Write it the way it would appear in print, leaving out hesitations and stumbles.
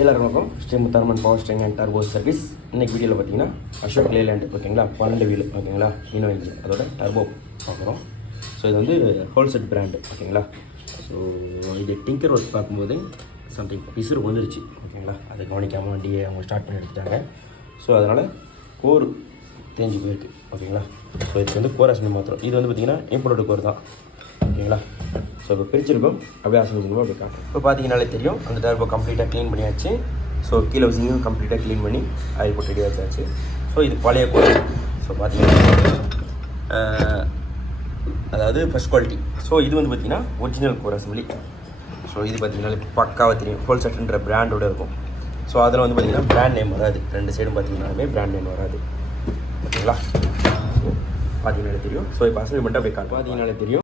எல்லாருக்கும் வணக்கம். Shri Mutharamman power string and turbo service. இன்றைக்கி வீடியோவில் பார்த்தீங்கன்னா அசோக் லேலேண்ட் ஓகேங்களா, 12 வீல் ஓகேங்களா, இனோ இன்ஜின் அதோட டர்போ பார்க்குறோம். ஸோ இது வந்து ஹோல்செட் பிராண்டு ஓகேங்களா. ஸோ இது டிங்கர் ஒர்க் பார்க்கும்போது சம்திங் பிசுறு வந்துருச்சு ஓகேங்களா. அதை கவனிக்காமல் வண்டியை அவங்க ஸ்டார்ட் பண்ணி எடுத்துட்டாங்க. ஸோ அதனால் கோர் தேஞ்சு போயிருக்கு ஓகேங்களா. ஸோ இதுக்கு வந்து கோர் அசம்பிளி மாத்திரம். இது வந்து பார்த்திங்கன்னா இம்போர்ட்டட் கோர் தான் ஓகேங்களா. ஸோ இப்போ பிரிச்சிருக்கோம், அப்படியே அசம்பிளிங்களும் அப்படி காட்டும். இப்போ பார்த்தீங்கனாலே தெரியும், அந்த டர்போ கம்ப்ளீட்டாக க்ளீன் பண்ணியாச்சு. ஸோ கீழே வசிங்கும் கம்ப்ளீட்டாக க்ளீன் பண்ணி ஆயில் போட்டு ரெடி ஆச்சாச்சு. ஸோ இது பழைய கோர். ஸோ பார்த்தீங்கன்னா அதாவது ஃபஸ்ட் குவாலிட்டி. ஸோ இது வந்து பார்த்திங்கன்னா ஒரிஜினல் கோர் அசம்பிளி. ஸோ இது பார்த்தீங்கன்னா பக்காவாக தெரியும், ஹோல்செட்டுன்ற பிராண்டோடு இருக்கும். ஸோ அதில் வந்து பார்த்திங்கன்னா பிராண்ட் நேம் வராது, ரெண்டு சைடும் பார்த்தீங்கன்னாலுமே பிராண்ட் நேம் வராது ஓகேங்களா. ஸோ பார்த்தீங்கன்னாலே தெரியும். ஸோ இப்போ அசம்பிளி மட்டும் அப்படியே காட்டும், பார்த்தீங்கன்னாலே தெரியும்.